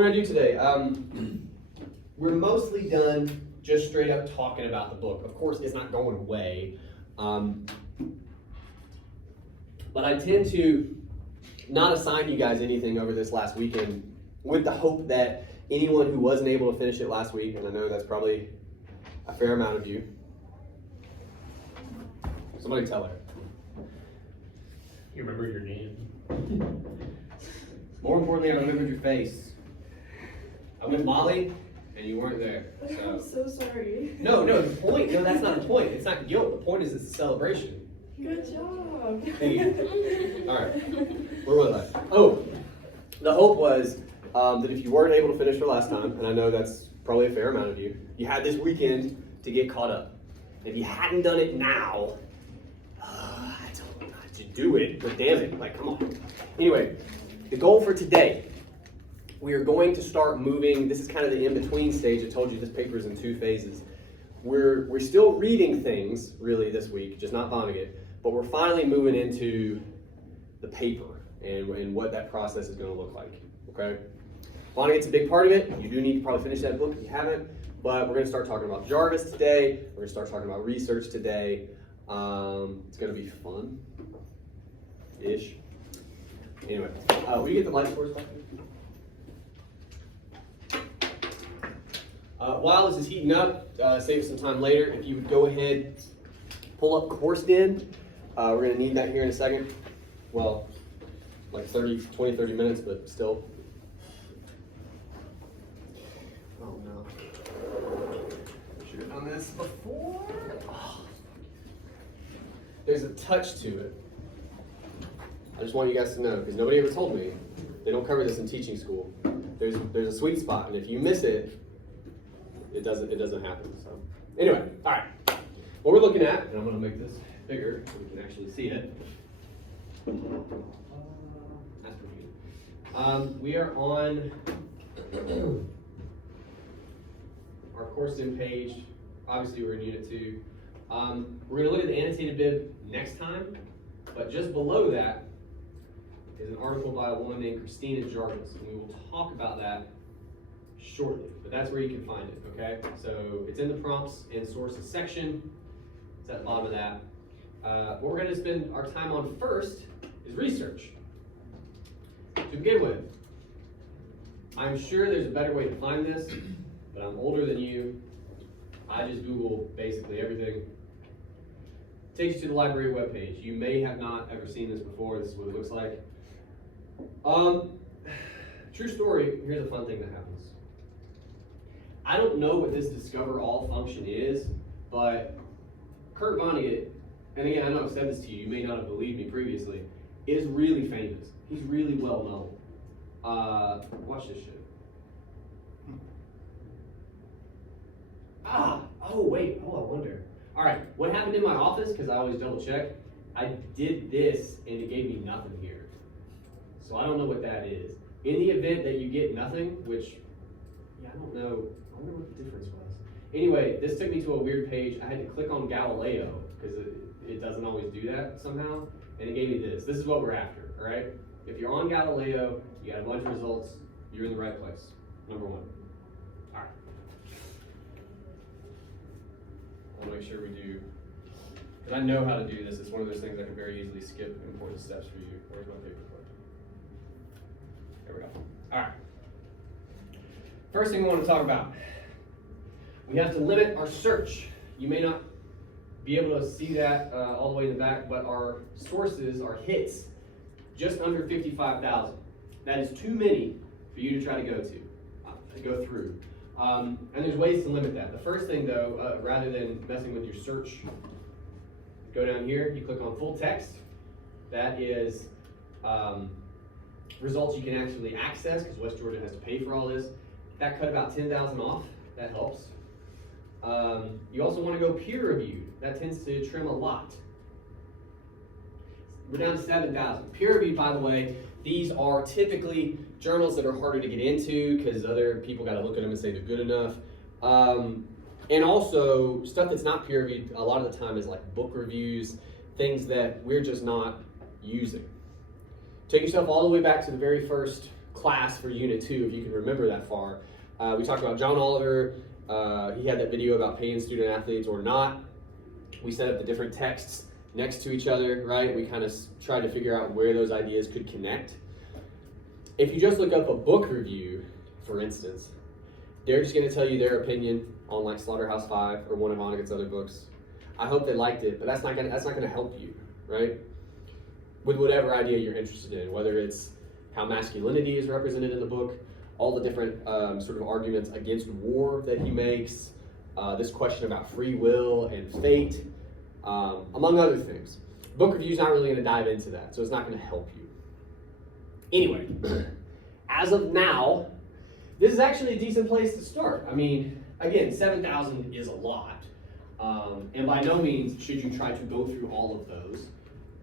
we're going to do today, we're mostly done just straight up talking about the book. Of course, it's not going away. But I tend to not assign you guys anything over this last weekend with the hope that anyone who wasn't able to finish it last week, and I know that's probably a fair amount of you. Somebody tell her. You remember your name? More importantly, I remembered your face. I went Molly, and you weren't there. I'm so sorry. No, the point, no, that's not the point. It's not guilt. The point is it's a celebration. Good job. Thank you. All right, where was I? Oh, the hope was that if you weren't able to finish for last time, and I know that's probably a fair amount of you, you had this weekend to get caught up. If you hadn't done it now, I don't know how to do it, but damn it, like, come on. Anyway, the goal for today, we are going to start moving. This is kind of the in-between stage. I told you this paper is in two phases. We're still reading things, really, this week, just not Vonnegut, but we're finally moving into the paper and what that process is going to look like, okay? Vonnegut's a big part of it. You do need to probably finish that book if you haven't, but we're going to start talking about Jarvis today. We're going to start talking about research today. It's going to be fun-ish. Anyway, will you get the light source back? While this is heating up, save some time later, if you would go ahead, pull up CourseDen. We're going to need that here in a second. Well, like 20, 30 minutes, but still. Oh no. Should have done this before. Oh. There's a touch to it. I just want you guys to know, because nobody ever told me. They don't cover this in teaching school. There's a sweet spot, and if you miss it, it doesn't happen. So anyway, all right. What we're looking at, and I'm going to make this bigger so we can actually see it. That's pretty good. We are on our CourseDen page. Obviously, we're in Unit 2. We're going to look at the annotated bib next time, but just below that is an article by a woman named Christina Jarvis, and we will talk about that shortly, but that's where you can find it, okay? So it's in the prompts and sources section. It's at the bottom of that. What we're going to spend our time on first is research. To begin with, I'm sure there's a better way to find this, but I'm older than you. I just Google basically everything. Takes you to the library webpage. You may have not ever seen this before. This is what it looks like. True story, here's a fun thing that happens. I don't know what this discover all function is, but Kurt Vonnegut, and again, I know I've said this to you, you may not have believed me previously, is really famous. He's really well known. Watch this shit. Oh wait, I wonder. All right, what happened in my office, because I always double check, I did this and it gave me nothing here. So I don't know what that is. In the event that you get nothing, which, yeah, I don't know. I wonder what the difference was. Anyway, this took me to a weird page. I had to click on Galileo because it doesn't always do that somehow. And it gave me this. This is what we're after, all right? If you're on Galileo, you got a bunch of results, you're in the right place. Number one. All right. I want to make sure we do, because I know how to do this. It's one of those things I can very easily skip important steps for you. Where's my paper clip? There we go. All right. First thing we want to talk about, we have to limit our search. You may not be able to see that all the way in the back, but our sources, our hits, just under 55,000. That is too many for you to try to go through. And there's ways to limit that. The first thing though, rather than messing with your search, go down here, you click on full text. That is results you can actually access, because West Georgia has to pay for all this. That cut about 10,000 off, that helps. You also want to go peer reviewed. That tends to trim a lot. We're down to 7,000. Peer reviewed, by the way, these are typically journals that are harder to get into because other people got to look at them and say they're good enough. And also, stuff that's not peer reviewed a lot of the time is like book reviews, things that we're just not using. Take yourself all the way back to the very first class for Unit 2, if you can remember that far. We talked about John Oliver. He had that video about paying student athletes or not. We set up the different texts next to each other, right? We kind of tried to figure out where those ideas could connect. If you just look up a book review, for instance, they're just going to tell you their opinion on like Slaughterhouse-Five or one of Vonnegut's other books. I hope they liked it, but that's not going to help you, right? With whatever idea you're interested in, whether it's how masculinity is represented in the book, all the different sort of arguments against war that he makes, this question about free will and fate, among other things. Book review's not really going to dive into that, so it's not going to help you. Anyway, as of now, this is actually a decent place to start. I mean, again, 7,000 is a lot, and by no means should you try to go through all of those,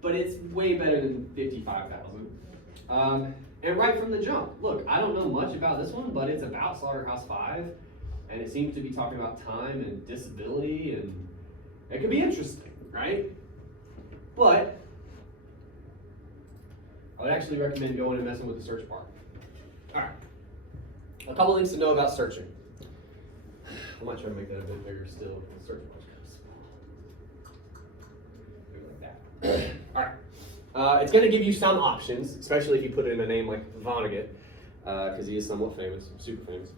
but it's way better than 55,000. And right from the jump, look, I don't know much about this one, but it's about Slaughterhouse-Five, and it seems to be talking about time and disability, and it could be interesting, right? But I would actually recommend going and messing with the search bar. All right, a couple things to know about searching. I might try to make that a bit bigger still. The search bar's kind of small. Maybe like that. All right. It's going to give you some options, especially if you put in a name like Vonnegut, because he is somewhat famous, super famous.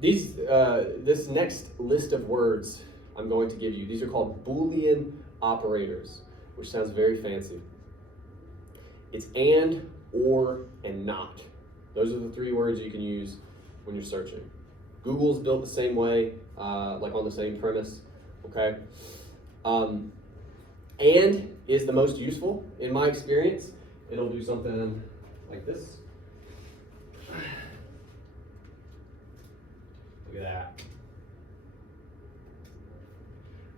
This next list of words I'm going to give you, these are called Boolean operators, which sounds very fancy. It's and, or, and not. Those are the three words you can use when you're searching. Google's built the same way, like on the same premise, okay? And is the most useful in my experience. It'll do something like this. Look at that.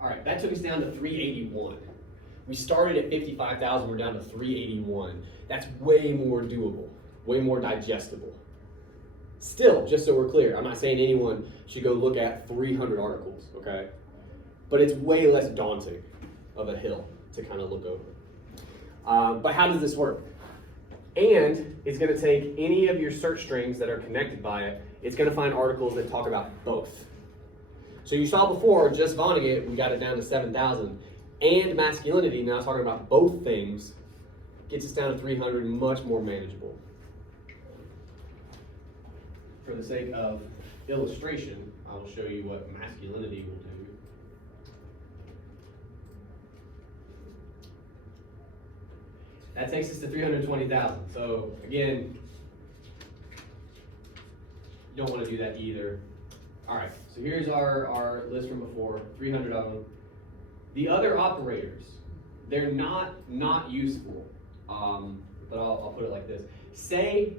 All right, that took us down to 381. We started at 55,000, we're down to 381. That's way more doable, way more digestible. Still, just so we're clear, I'm not saying anyone should go look at 300 articles, okay? But it's way less daunting of a hill to kind of look over. But how does this work? And it's going to take any of your search strings that are connected by it. It's going to find articles that talk about both. So you saw before, just Vonnegut, we got it down to 7,000. And masculinity, now talking about both things, gets us down to 300, much more manageable. For the sake of illustration, I will show you what masculinity will do. That takes us to 320,000. So again, you don't want to do that either. All right, so here's our list from before, 300 of them. The other operators, they're not useful, but I'll put it like this. Say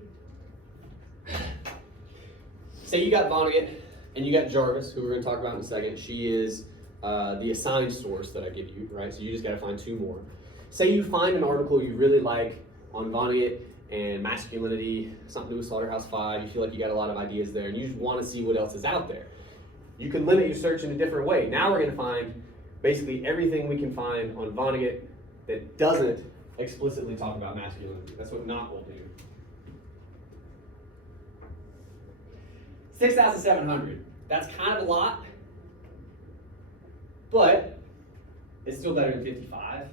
you got Vonnegut and you got Jarvis, who we're going to talk about in a second. She is the assigned source that I give you, right? So you just got to find two more. Say you find an article you really like on Vonnegut and masculinity, something to do with Slaughterhouse-Five, you feel like you got a lot of ideas there, and you just want to see what else is out there. You can limit your search in a different way. Now we're going to find basically everything we can find on Vonnegut that doesn't explicitly talk about masculinity. That's what not will do. 6,700. That's kind of a lot, but it's still better than 55.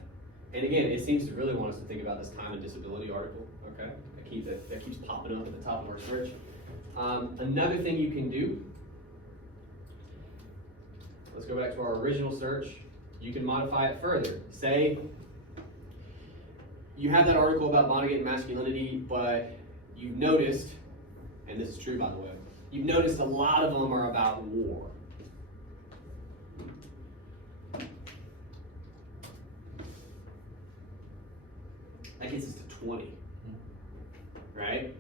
And again, it seems to really want us to think about this time and disability article, okay? That keeps popping up at the top of our search. Another thing you can do, let's go back to our original search. You can modify it further. Say you have that article about Vonnegut and masculinity, but you've noticed, and this is true by the way, you've noticed a lot of them are about war. That gets us to 20, right?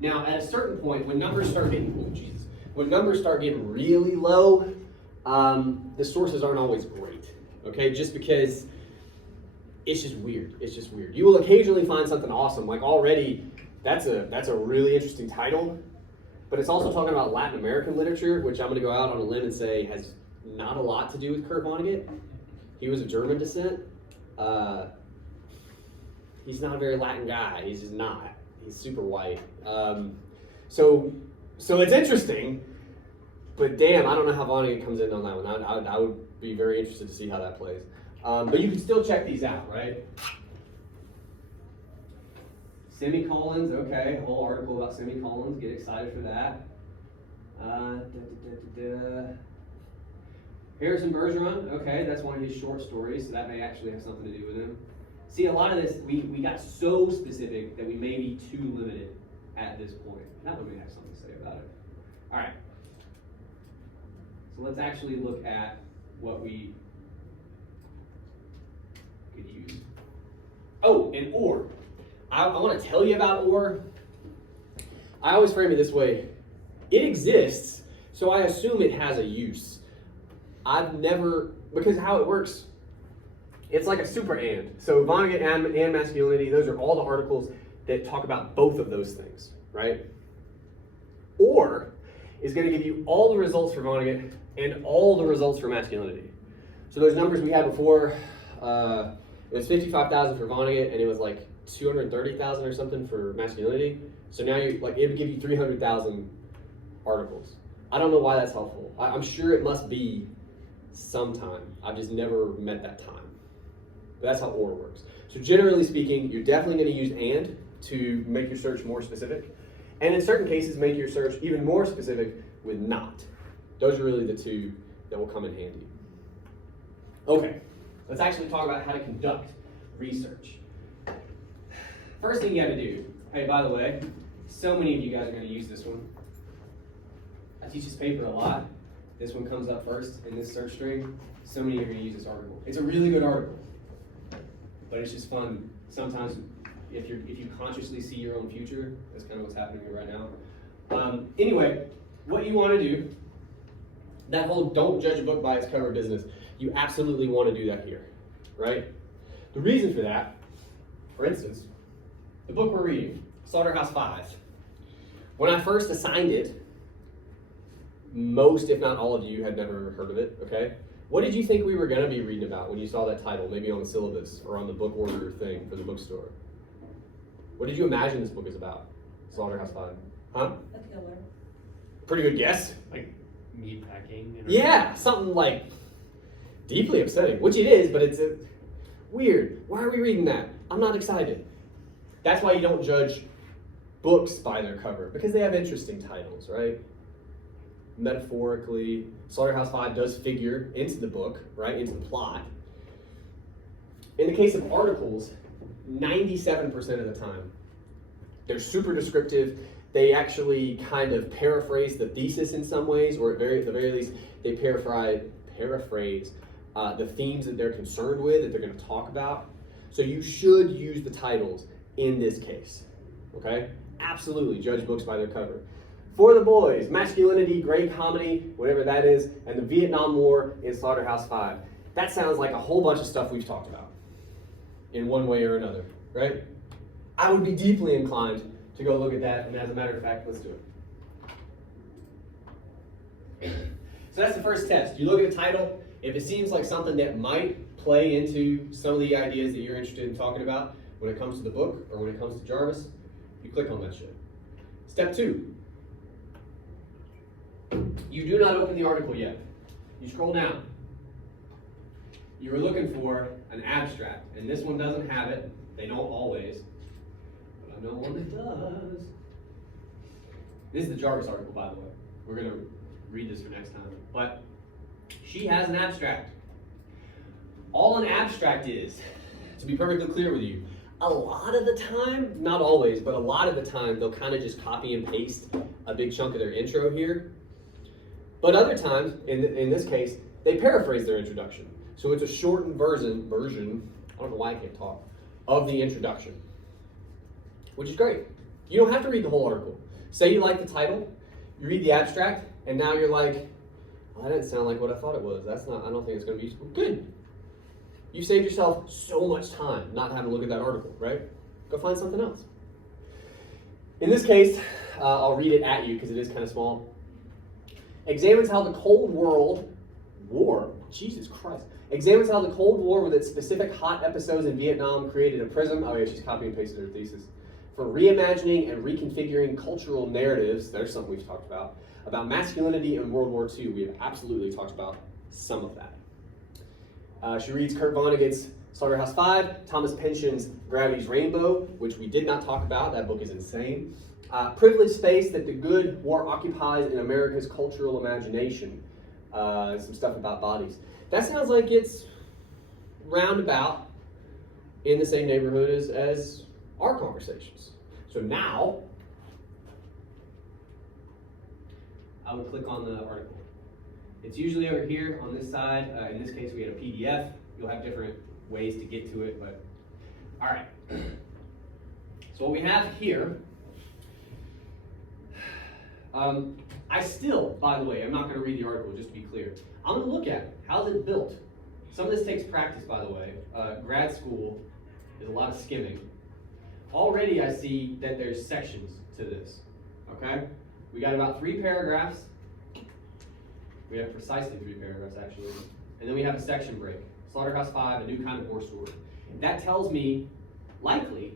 Now, at a certain point, when numbers start getting, really low, the sources aren't always great, okay? Just because it's just weird. It's just weird. You will occasionally find something awesome, like already, that's a really interesting title, but it's also talking about Latin American literature, which I'm going to go out on a limb and say has not a lot to do with Kurt Vonnegut. He was of German descent. He's not a very Latin guy. He's just not. He's super white. So it's interesting, but damn, I don't know how Vonnegut comes in on that one. I would be very interested to see how that plays. But you can still check these out, right? Semicolons, okay, a whole article about semicolons, get excited for that. Harrison Bergeron, okay, that's one of his short stories, so that may actually have something to do with him. See, a lot of this, we got so specific that we may be too limited at this point. That one may have something to say about it. All right, so let's actually look at what we could use. Oh, and or. I want to tell you about or. I always frame it this way. It exists, so I assume it has a use. I've never, because how it works, it's like a super and. So Vonnegut and masculinity, those are all the articles that talk about both of those things, right? Or is going to give you all the results for Vonnegut and all the results for masculinity. So those numbers we had before, it was 55,000 for Vonnegut and it was like 230,000 or something for masculinity. So now it would give you 300,000 articles. I don't know why that's helpful. I'm sure it must be sometime. I've just never met that time. But that's how OR works. So generally speaking, you're definitely going to use AND to make your search more specific. And in certain cases, make your search even more specific with NOT. Those are really the two that will come in handy. Okay, let's actually talk about how to conduct research. First thing you have to do, hey, by the way, so many of you guys are going to use this one. I teach this paper a lot. This one comes up first in this search string. So many of you are going to use this article. It's a really good article, but it's just fun. Sometimes if you consciously see your own future, that's kind of what's happening here right now. Anyway, what you want to do, that whole don't judge a book by its cover business, you absolutely want to do that here, right? The reason for that, for instance, the book we're reading, Slaughterhouse-Five. When I first assigned it, most, if not all of you, had never heard of it, okay? What did you think we were going to be reading about when you saw that title, maybe on the syllabus or on the book order thing for the bookstore? What did you imagine this book is about, Slaughterhouse-Five? Huh? A killer. Pretty good guess. Like meat packing. Yeah, something like deeply upsetting, which it is, but it's weird. Why are we reading that? I'm not excited. That's why you don't judge books by their cover, because they have interesting titles, right? Metaphorically, Slaughterhouse-Five does figure into the book, right, into the plot. In the case of articles, 97% of the time, they're super descriptive. They actually kind of paraphrase the thesis in some ways, or at the very least, they paraphrase the themes that they're concerned with, that they're going to talk about. So you should use the titles in this case, okay? Absolutely, judge books by their cover. For the boys, masculinity, gray comedy, whatever that is, and the Vietnam War in Slaughterhouse-Five. That sounds like a whole bunch of stuff we've talked about in one way or another, right? I would be deeply inclined to go look at that, and as a matter of fact, let's do it. So that's the first test. You look at the title. If it seems like something that might play into some of the ideas that you're interested in talking about when it comes to the book or when it comes to Jarvis, you click on that shit. Step 2. You do not open the article yet. You scroll down. You were looking for an abstract, and this one doesn't have it. They don't always, but I know one that does. This is the Jarvis article, by the way. We're going to read this for next time. But she has an abstract. All an abstract is, to be perfectly clear with you, a lot of the time, not always, but a lot of the time, they'll kind of just copy and paste a big chunk of their intro here. But other times, in this case, they paraphrase their introduction. So it's a shortened version, I don't know why I can't talk, of the introduction, which is great. You don't have to read the whole article. Say you like the title, you read the abstract, and now you're like, well, that didn't sound like what I thought it was. I don't think it's going to be useful. Good. You saved yourself so much time not having to look at that article, right? Go find something else. In this case, I'll read it at you because it is kind of small. Examines how the Cold War, Jesus Christ, examines how the Cold War with its specific hot episodes in Vietnam created a prism. Oh yeah, she's copy and pasted her thesis. for reimagining and reconfiguring cultural narratives. There's something we've talked about masculinity in World War II. We have absolutely talked about some of that. She reads Kurt Vonnegut's Slaughterhouse-Five, Thomas Pynchon's Gravity's Rainbow, which we did not talk about. That book is insane. Privileged Space That the Good War Occupies in America's Cultural Imagination. Some stuff about bodies. That sounds like it's roundabout in the same neighborhood as our conversations. So now, I would click on the article. It's usually over here on this side. In this case, we had a PDF. You'll have different ways to get to it, but all right. So what we have here, I still, by the way, I'm not going to read the article, just to be clear. I'm going to look at it. How's it built? Some of this takes practice, by the way. Grad school is a lot of skimming. Already I see that there's sections to this, okay? We got about 3 paragraphs. We have precisely 3 paragraphs, actually. And then we have a section break. Slaughterhouse-Five, A New Kind of War Story. That tells me, likely,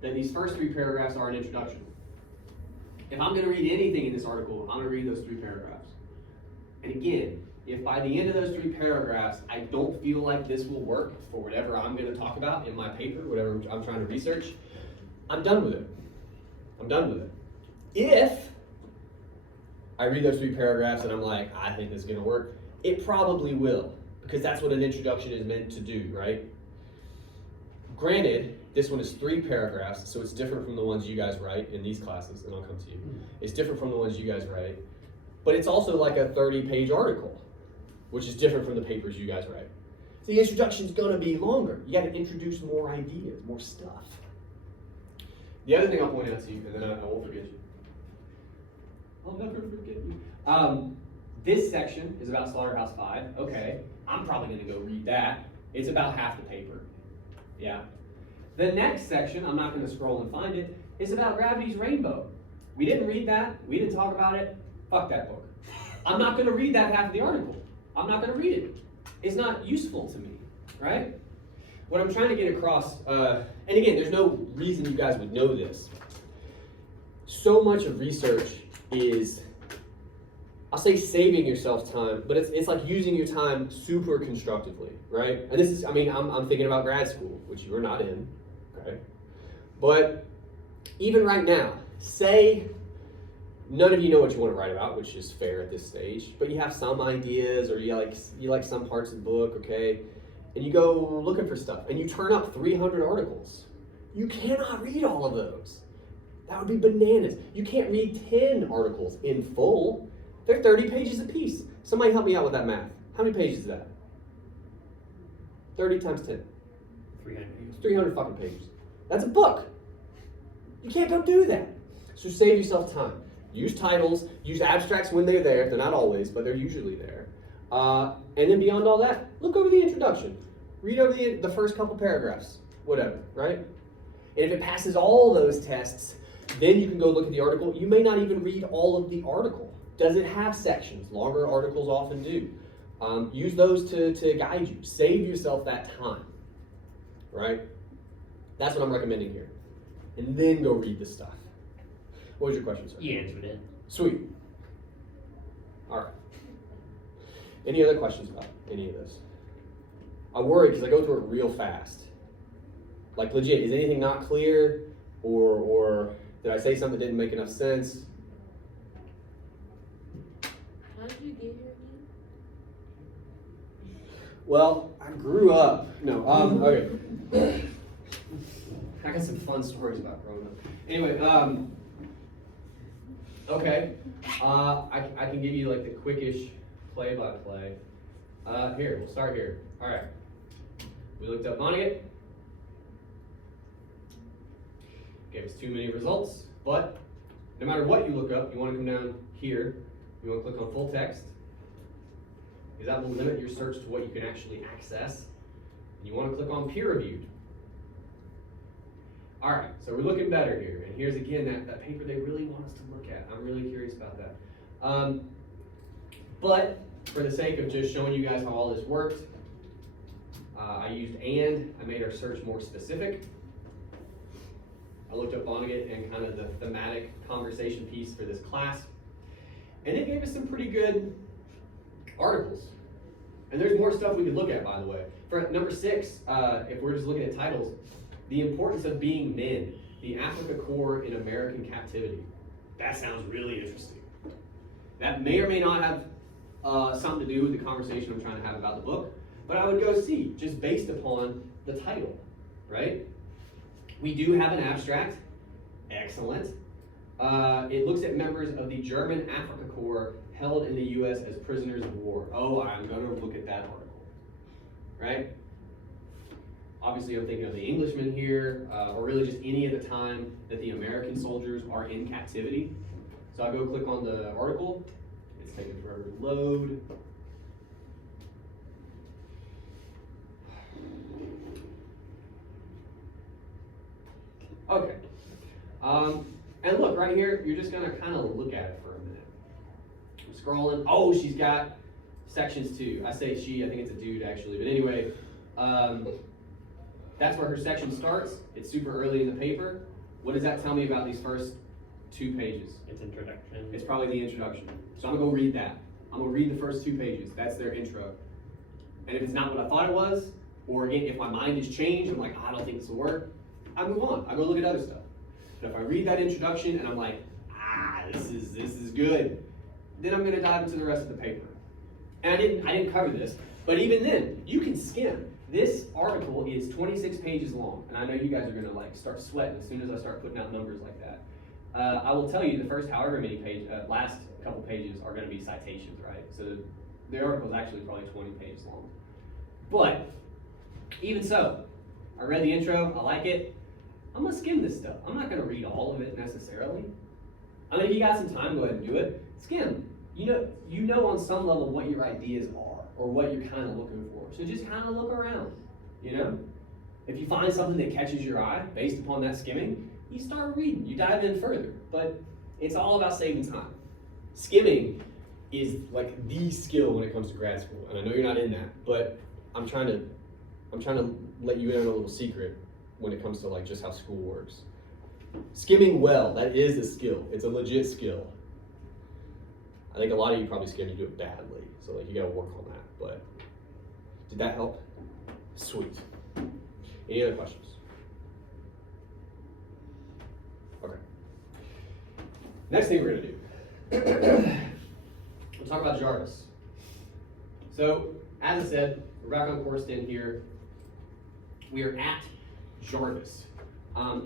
that these first 3 paragraphs are an introduction. If I'm going to read anything in this article, I'm going to read those 3 paragraphs. And again, if by the end of those 3 paragraphs, I don't feel like this will work for whatever I'm going to talk about in my paper, whatever I'm trying to research, I'm done with it. I'm done with it. If I read those 3 paragraphs and I'm like, I think this is going to work, it probably will, because that's what an introduction is meant to do, right? Granted, this one is 3 paragraphs, so it's different from the ones you guys write in these classes, and I'll come to you. It's different from the ones you guys write, but it's also like a 30-page article, which is different from the papers you guys write. So the introduction's gonna be longer. You gotta introduce more ideas, more stuff. The other thing I'll point out to you, and then I won't forget you. I'll never forget you. This section is about Slaughterhouse-Five. Okay, I'm probably gonna go read that. It's about half the paper. Yeah. The next section, I'm not gonna scroll and find it, is about Gravity's Rainbow. We didn't read that, we didn't talk about it. Fuck that book. I'm not gonna read that half of the article. I'm not gonna read it. It's not useful to me, right? What I'm trying to get across, and again, there's no reason you guys would know this. So much of research is, I'll say saving yourself time, but it's like using your time super constructively, right? And this is, I mean, I'm thinking about grad school, which you are not in, okay? But even right now, say none of you know what you want to write about, which is fair at this stage, but you have some ideas, or you like some parts of the book, okay? And you go looking for stuff, and you turn up 300 articles. You cannot read all of those. That would be bananas. You can't read 10 articles in full. They're 30 pages apiece. Somebody help me out with that math. How many pages is that? 30 times 10. 300. 300 fucking pages. That's a book. You can't go do that. So save yourself time. Use titles, use abstracts when they're there. They're not always, but they're usually there. And then beyond all that, look over the introduction. Read over the first couple paragraphs, whatever, right? And if it passes all those tests, then you can go look at the article. You may not even read all of the article. Does it have sections? Longer articles often do. Use those to guide you. Save yourself that time, right? That's what I'm recommending here. And then go read the stuff. What was your question, sir? You answered it. Sweet. All right. Any other questions about any of this? I worry because I go through it real fast. Like legit, is anything not clear? Or did I say something that didn't make enough sense? How did you get here again? Well, I grew up. No, okay. I got some fun stories about growing up. Anyway, okay. I can give you like the quickish play-by-play. Here, we'll start here. All right. We looked up Vonnegut. Gave us too many results, but no matter what you look up, you want to come down here. You want to click on full text, because that will limit your search to what you can actually access. And you want to click on peer reviewed. All right, so we're looking better here. And here's again that paper they really want us to look at. I'm really curious about that. But for the sake of just showing you guys how all this worked, I used and. I made our search more specific. I looked up Vonnegut and kind of the thematic conversation piece for this class. And it gave us some pretty good articles. And there's more stuff we could look at, by the way. For number 6, if we're just looking at titles, The Importance of Being Men, the Africa Corps in American Captivity. That sounds really interesting. That may or may not have something to do with the conversation I'm trying to have about the book, but I would go see, just based upon the title, right? We do have an abstract. Excellent. It looks at members of the German Africa Corps held in the U.S. as prisoners of war. Oh, I'm going to look at that article, right? Obviously, I'm thinking of the Englishmen here, or really just any of the time that the American soldiers are in captivity. So I'll go click on the article. It's taking forever to load. Okay. And look, right here, you're just gonna kind of look at it for a minute. I'm scrolling. Oh, she's got sections too. I say she, I think it's a dude actually. But anyway, that's where her section starts. It's super early in the paper. What does that tell me about these first 2 pages? It's introduction. It's probably the introduction. So I'm gonna go read that. I'm gonna read the first 2 pages. That's their intro. And if it's not what I thought it was, or again, if my mind has changed, I'm like, I don't think this will work, I move on. I go look at other stuff. But if I read that introduction and I'm like, this is good, then I'm gonna dive into the rest of the paper. And I didn't cover this, but even then, you can skim. This article is 26 pages long, and I know you guys are gonna like start sweating as soon as I start putting out numbers like that. I will tell you the first however many pages, last couple pages are gonna be citations, right? So the article is actually probably 20 pages long. But even so, I read the intro, I like it. I'm gonna skim this stuff. I'm not gonna read all of it necessarily. I mean, if you got some time, go ahead and do it. Skim. You know on some level what your ideas are or what you're kind of looking for. So just kind of look around, you know? If you find something that catches your eye based upon that skimming, you start reading, you dive in further. But it's all about saving time. Skimming is like the skill when it comes to grad school. And I know you're not in that, but I'm trying to let you in on a little secret when it comes to like just how school works. Skimming well, that is a skill. It's a legit skill. I think a lot of you probably skim, you do it badly. So like you gotta work on that. But did that help? Sweet. Any other questions? Okay. Next thing we're gonna do. We'll talk about Jarvis. So, as I said, we're back on course 10 here. We are at Jarvis.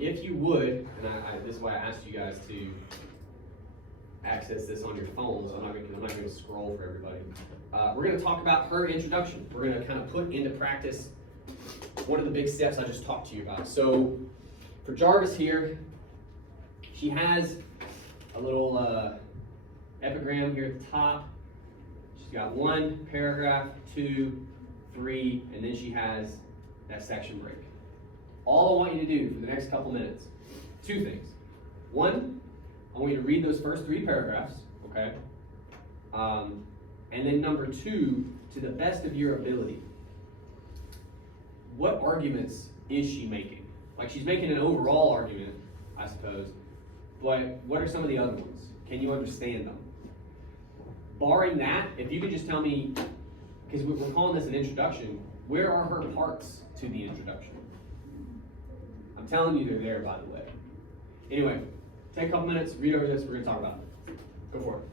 If you would, and this is why I asked you guys to access this on your phones, I'm not going to scroll for everybody. We're going to talk about her introduction. We're going to kind of put into practice one of the big steps I just talked to you about. So for Jarvis here, she has a little epigram here at the top. She's got 1 paragraph, 2, 3, and then she has that section break. All I want you to do for the next couple minutes, 2 things. 1, I want you to read those first 3 paragraphs, okay? And then number 2, to the best of your ability, what arguments is she making? Like she's making an overall argument, I suppose, but what are some of the other ones? Can you understand them? Barring that, if you could just tell me, because we're calling this an introduction, where are her parts to the introduction? I'm telling you they're there, by the way. Anyway, take a couple minutes, read over this, we're going to talk about it. Go for it.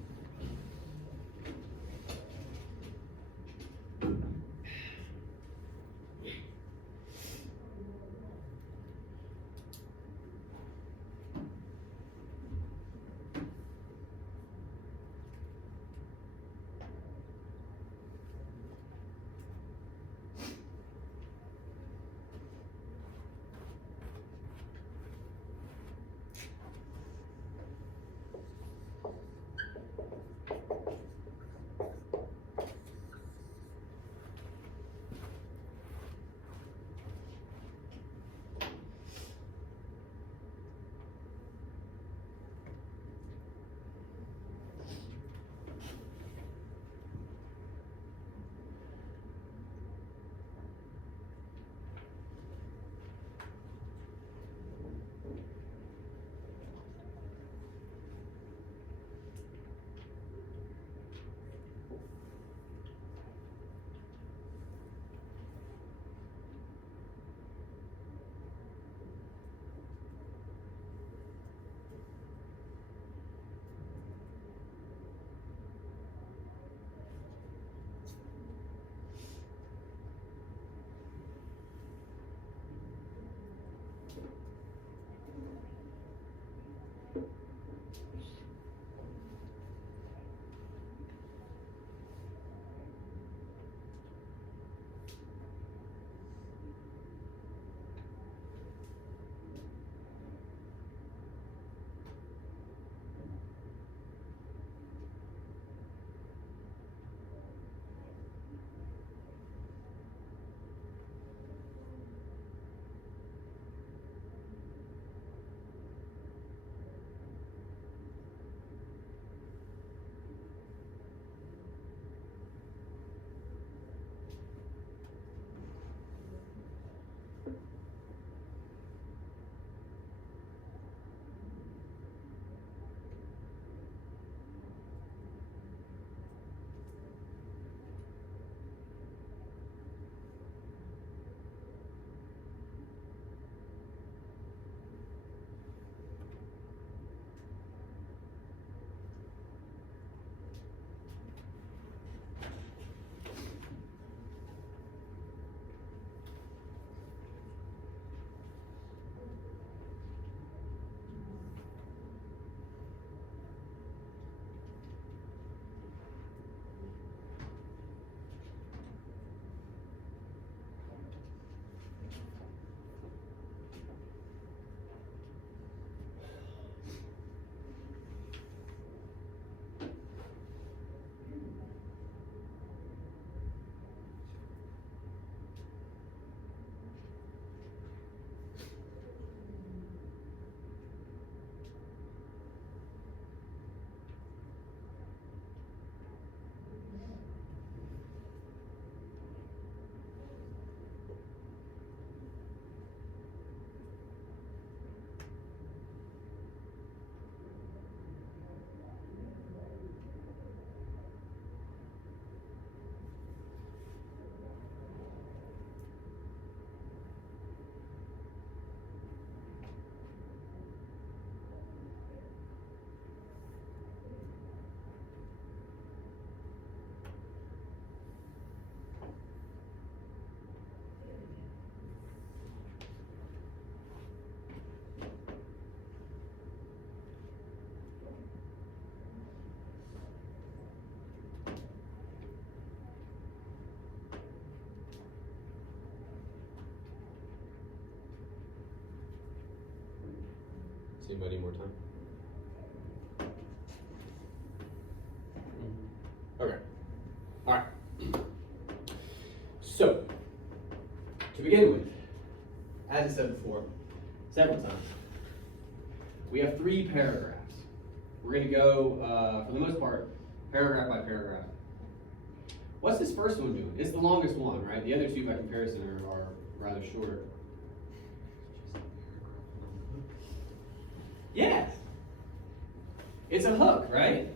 Does anybody need more time? Okay. All right. So, to begin with, as I said before, several times, we have 3 paragraphs. We're going to go, for the most part, paragraph by paragraph. What's this first one doing? It's the longest one, right? The other 2 by comparison are rather shorter. Yes. It's a hook, right?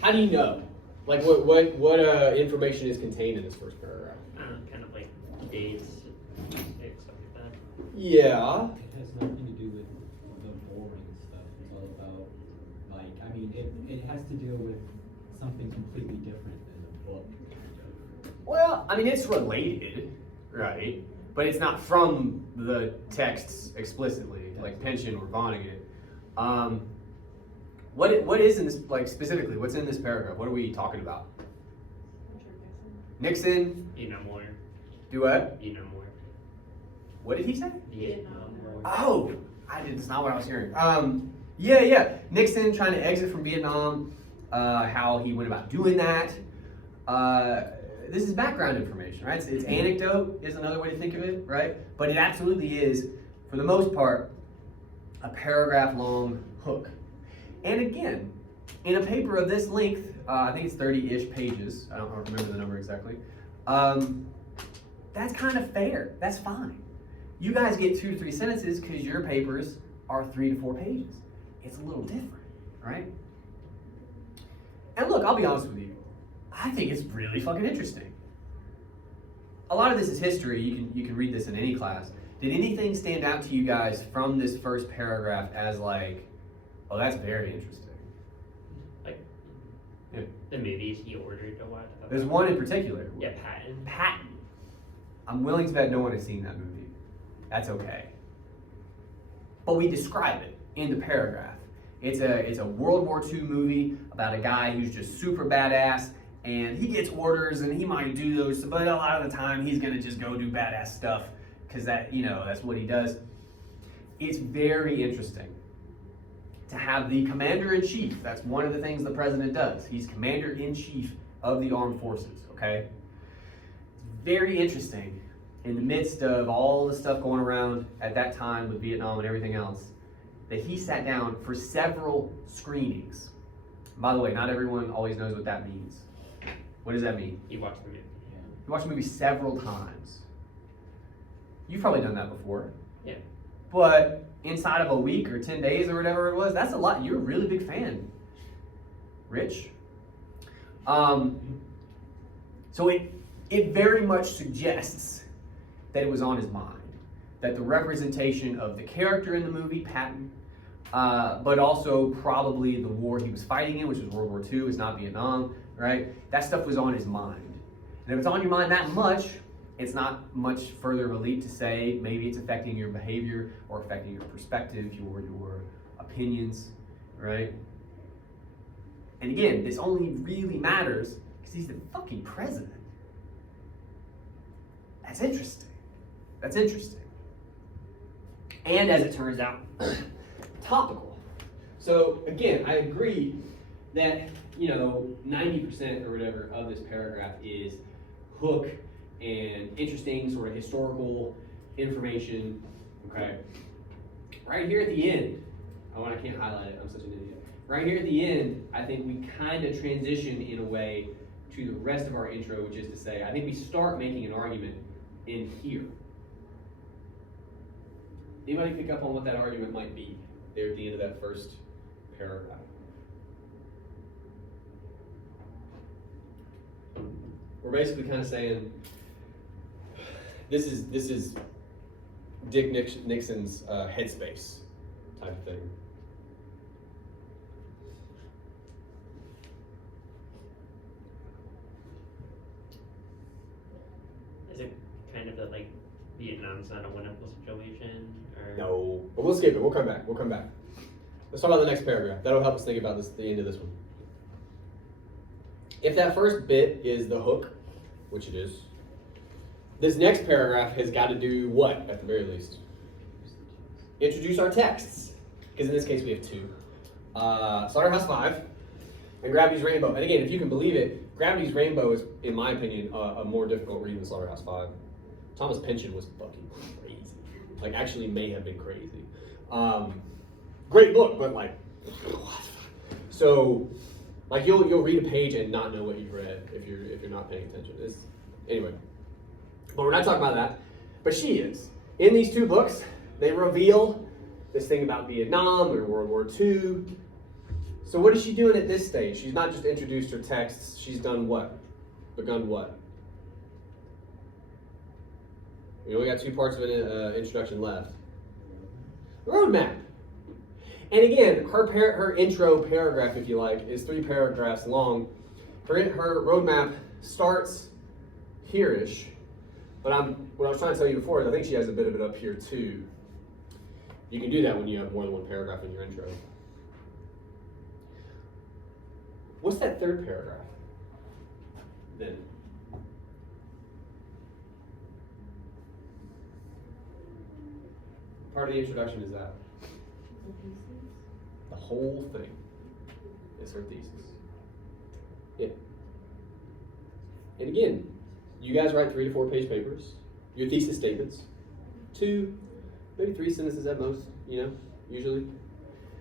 How do you know? Like what information is contained in this first paragraph? Kind of like dates, stuff like that. Yeah. It has nothing to do with the boring stuff. It's all about, like, I mean, it has to deal with something completely different than the book. Well, I mean, it's related, right? But it's not from the texts explicitly, like Pynchon or Vonnegut. What is in this, like, specifically, what's in this paragraph? What are we talking about? Nixon, You know more. do what? You know more. What did he say? Vietnam War. Oh, that's not what I was hearing. Yeah. Nixon trying to exit from Vietnam, how he went about doing that. This is background information, right? It's anecdote is another way to think of it, right? But it absolutely is, for the most part, a paragraph long hook. And again, in a paper of this length, I think it's 30-ish pages. I don't remember the number exactly. That's kind of fair. That's fine. You guys get 2 to 3 sentences because your papers are 3 to 4 pages. It's a little different, right? And look, I'll be honest with you. I think it's really fucking interesting. A lot of this is history. You can read this in any class. Did anything stand out to you guys from this first paragraph as like, oh, that's very interesting? Like Yeah. the movies he ordered to watch. There's one in particular. Yeah, Patton. Patton. I'm willing to bet no one has seen that movie. That's okay. But we describe it in the paragraph. It's a World War II movie about a guy who's just super badass, and he gets orders and he might do those, but a lot of the time he's gonna just go do badass stuff because that's what he does. It's very interesting to have the commander-in-chief. That's one of the things the president does. He's commander-in-chief of the armed forces, okay? It's very interesting in the midst of all the stuff going around at that time with Vietnam and everything else, that he sat down for several screenings. By the way, not everyone always knows what that means. What does that mean? You watched the movie. You watch a movie several times. You've probably done that before. Yeah. But inside of a week or 10 days or whatever it was, that's a lot. You're a really big fan, Rich. So it very much suggests that it was on his mind. That the representation of the character in the movie, Patton, but also probably the war he was fighting in, which was World War II, it's not Vietnam, right? That stuff was on his mind. And if it's on your mind that much, it's not much further of a leap to say maybe it's affecting your behavior or affecting your perspective, your opinions, right? And again, this only really matters because he's the fucking president. That's interesting. That's interesting. And as it turns out, topical. So again, I agree that 90% or whatever of this paragraph is hook and interesting sort of historical information. Okay. Right here at the end, I can't highlight it, I'm such an idiot. Right here at the end, I think we kind of transition in a way to the rest of our intro, which is to say, I think we start making an argument in here. Anybody pick up on what that argument might be there at the end of that first paragraph? We're basically kind of saying this is Dick Nixon's headspace type of thing. Is it kind of that like Vietnam's not a winnable situation, or No, but we'll skip it. We'll come back. Let's talk about the next paragraph. That'll help us think about the end of this one. If that first bit is the hook, which it is, this next paragraph has got to do what, at the very least? Introduce our texts. because in this case we have two. Slaughterhouse 5 and Gravity's Rainbow. And again, if you can believe it, Gravity's Rainbow is, in my opinion, a more difficult read than Slaughterhouse 5. Thomas Pynchon was fucking crazy. Like, actually may have been crazy. Great book, but like, what? So, like, you'll read a page and not know what you've read if you're not paying attention. Anyway, but we're not talking about that. But she is. In these two books, they reveal this thing about Vietnam or World War II. So what is she doing at this stage? She's not just introduced her texts. She's done what? Begun what? We only got 2 parts of an introduction left. Roadmap. And again, her intro paragraph, if you like, is 3 paragraphs long. Her roadmap starts here-ish, but what I was trying to tell you before is I think she has a bit of it up here too. You can do that when you have more than 1 paragraph in your intro. What's that 3rd paragraph then? Part of the introduction is that. The whole thing is her thesis. Yeah. And again, you guys write 3 to 4 page papers, your thesis statements, 2, maybe 3 sentences at most, usually.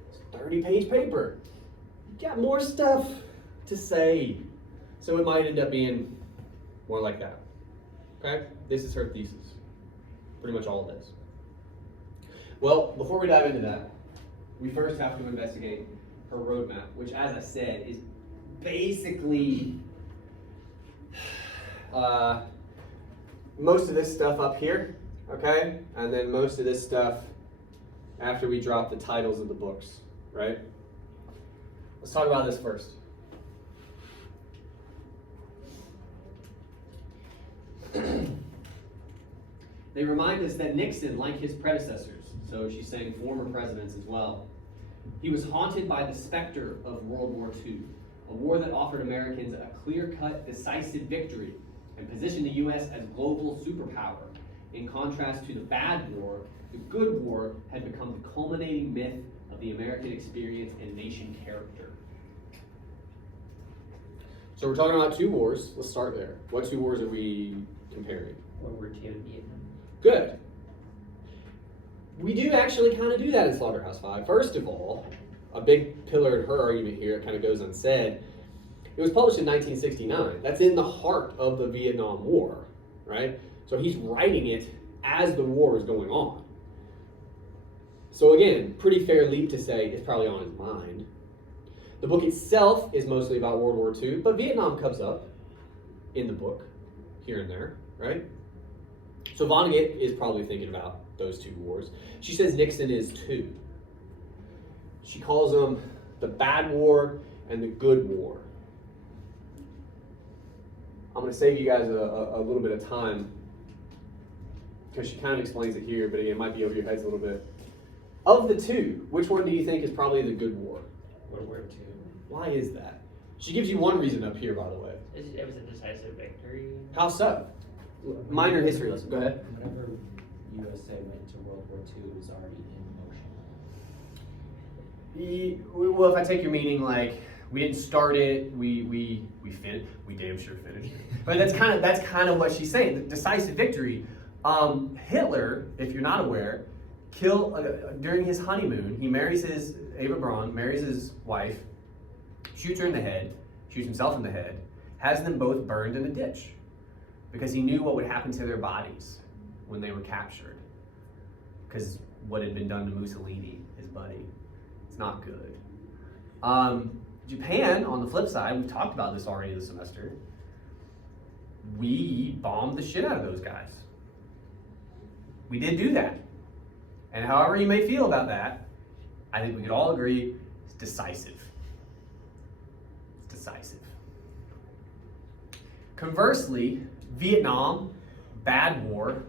It's a 30-page paper. You got more stuff to say. So it might end up being more like that. Okay? This is her thesis. Pretty much all it is. Well, before we dive into that, we first have to investigate her roadmap, which, as I said, is basically most of this stuff up here, okay? And then most of this stuff after we drop the titles of the books, right? Let's talk about this first. They remind us that Nixon, like his predecessors, so she's saying former presidents as well, he was haunted by the specter of World War II, a war that offered Americans a clear-cut, decisive victory and positioned the U.S. as global superpower. In contrast to the bad war, the good war had become the culminating myth of the American experience and nation character. So we're talking about 2 wars. Let's start there. What 2 wars are we comparing? World War II and Vietnam. Good. We do actually kind of do that in Slaughterhouse 5. First of all, a big pillar in her argument here, it kind of goes unsaid. It was published in 1969. That's in the heart of the Vietnam War, right? So he's writing it as the war is going on. So again, pretty fair leap to say it's probably on his mind. The book itself is mostly about World War II, but Vietnam comes up in the book, here and there, right? So Vonnegut is probably thinking about those 2 wars. She says Nixon is 2. She calls them the bad war and the good war. I'm going to save you guys a little bit of time because she kind of explains it here, but again, it might be over your heads a little bit. Of the 2, which one do you think is probably the good war? World War II. Why is that? She gives you one reason up here, by the way. It was a decisive victory. How so? Minor history lesson. Go ahead. Whenever USA went to World War II, it was already in motion. Well, if I take your meaning, like we didn't start it, we damn sure finished. But that's kind of what she's saying. The decisive victory. Hitler, if you're not aware, killed during his honeymoon. He marries Eva Braun, marries his wife, shoots her in the head, shoots himself in the head, has them both burned in a ditch because he knew what would happen to their bodies when they were captured. Because what had been done to Mussolini, his buddy, it's not good. Japan, on the flip side, we've talked about this already this semester, we bombed the shit out of those guys. We did do that. And however you may feel about that, I think we could all agree it's decisive. It's decisive. Conversely, Vietnam, bad war,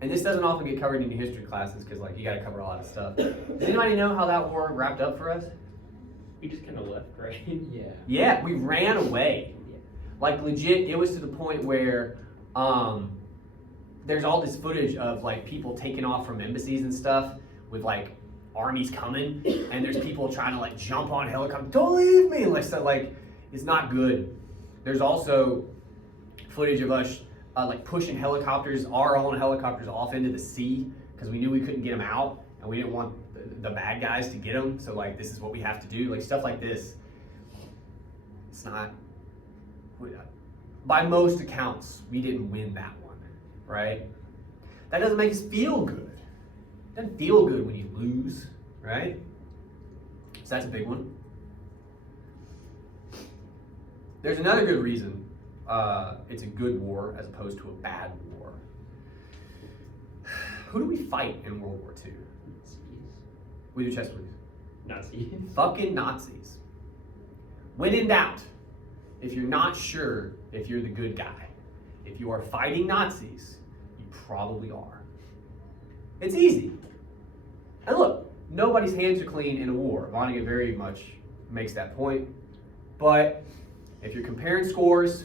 and this doesn't often get covered in your history classes because you got to cover a lot of stuff. Does anybody know how that war wrapped up for us? We just kind of left, right? Yeah. Yeah, we ran away. Yeah. Legit, it was to the point where there's all this footage of people taking off from embassies and stuff with armies coming, and there's people trying to like jump on helicopters. Don't leave me! Like, so, like, it's not good. There's also footage of us like pushing helicopters, our own helicopters, off into the sea because we knew we couldn't get them out, and we didn't want the bad guys to get them. So like, this is what we have to do. Like stuff like this. It's not. By most accounts, we didn't win that one, right? That doesn't make us feel good. It doesn't feel good when you lose, right? So that's a big one. There's another good reason it's a good war as opposed to a bad war. Who do we fight in World War II? Nazis. With your chest, please. Nazis. Fucking Nazis. When in doubt, if you're not sure if you're the good guy, if you are fighting Nazis, you probably are. It's easy. And look, nobody's hands are clean in a war. Vonnegut very much makes that point. But if you're comparing scores,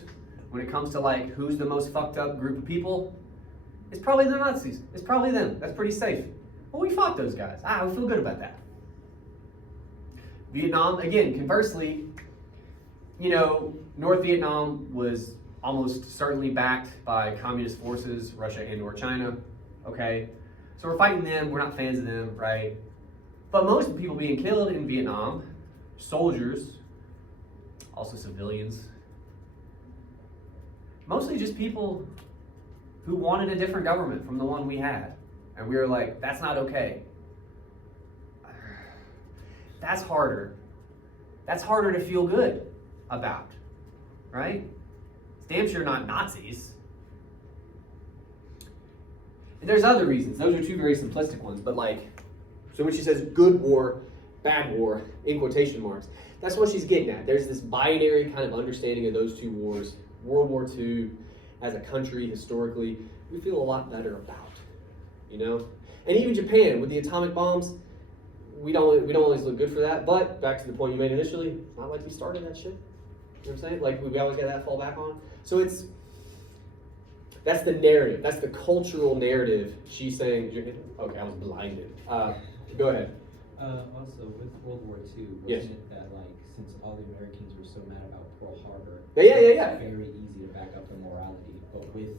when it comes to like who's the most fucked up group of people, it's probably the Nazis. It's probably them. That's pretty safe. Well, we fought those guys. We feel good about that. Vietnam, again, conversely, you know, North Vietnam was almost certainly backed by communist forces, Russia and or China, okay? So we're fighting them, we're not fans of them, right? But most of the people being killed in Vietnam, soldiers, also civilians, mostly just people who wanted a different government from the one we had. And we were like, that's not okay. That's harder. That's harder to feel good about, right? It's damn sure not Nazis. And there's other reasons. Those are two very simplistic ones, but like, so when she says good war, bad war, in quotation marks, that's what she's getting at. There's this binary kind of understanding of those two wars. World War II, as a country, historically, we feel a lot better about, you know? And even Japan, with the atomic bombs, we don't always look good for that, but back to the point you made initially, it's not like we started that shit. You know what I'm saying? Like, we always got that to fall back on. So that's the narrative. That's the cultural narrative. She's saying, okay, I was blinded. Go ahead. Also, with World War II, wasn't Yes. it that, like, since all the Americans were so mad about Pearl Harbor, Yeah. it's very easy to back up the morality. But with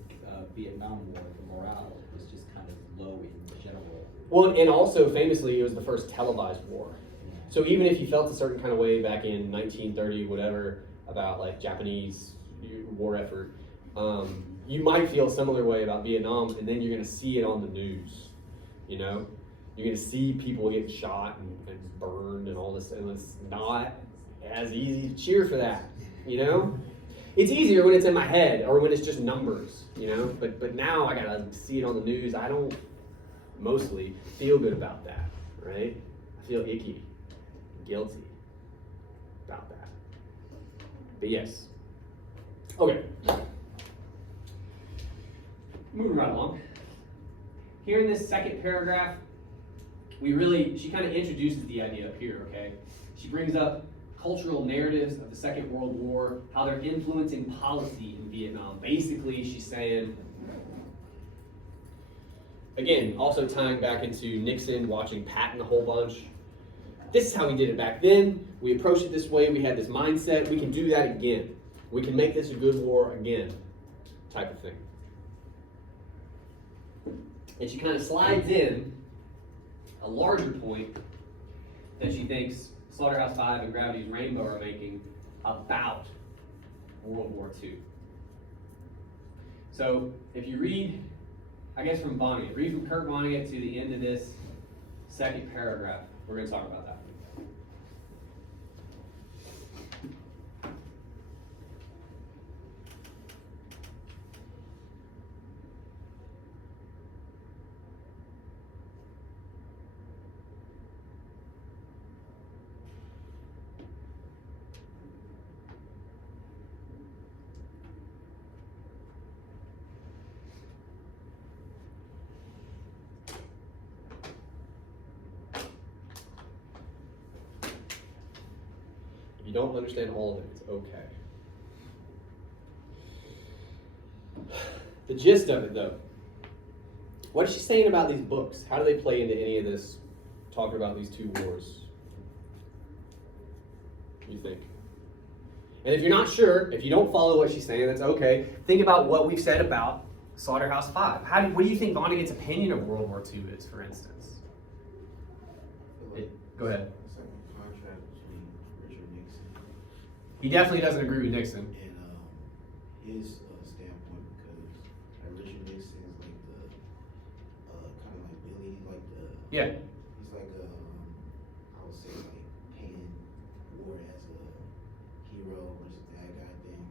Vietnam War, the morale was just kind of low in general. Well, and also famously, it was the first televised war. Yeah. So even if you felt a certain kind of way back in 1930, whatever, about like Japanese war effort, you might feel a similar way about Vietnam, and then you're going to see it on the news. You know, you're going to see people getting shot and burned and all this, and it's not as easy to cheer for that. You know, it's easier when it's in my head or when it's just numbers. You know, but now I gotta see it on the news. I don't mostly feel good about that, right? I feel icky, guilty about that. But yes. Okay. Moving right along. Here in this second paragraph, she kind of introduces the idea up here, okay? She brings up cultural narratives of the Second World War, how they're influencing policy in Vietnam. Basically, she's saying, again, also tying back into Nixon watching Patton a whole bunch. This is how we did it back then. We approached it this way. We had this mindset. We can do that again. We can make this a good war again, type of thing. And she kind of slides in a larger point that she thinks Slaughterhouse-Five and Gravity's Rainbow are making about World War II. So if you read, I guess from Vonnegut, read from Kurt Vonnegut to the end of this second paragraph. We're going to talk about that. If you don't understand all of it, it's okay. The gist of it, though, what is she saying about these books? How do they play into any of this talking about these two wars? What do you think? And if you're not sure, if you don't follow what she's saying, that's okay. Think about what we've said about Slaughterhouse-Five. What do you think Vonnegut's opinion of World War II is, for instance? Go ahead. It's like a contract between Richard Nixon He definitely doesn't agree with Nixon. and his standpoint, because Richard Nixon is like the kind of like Billy, like the Yeah. he's like I would say like painting war as a hero versus bad guy thing,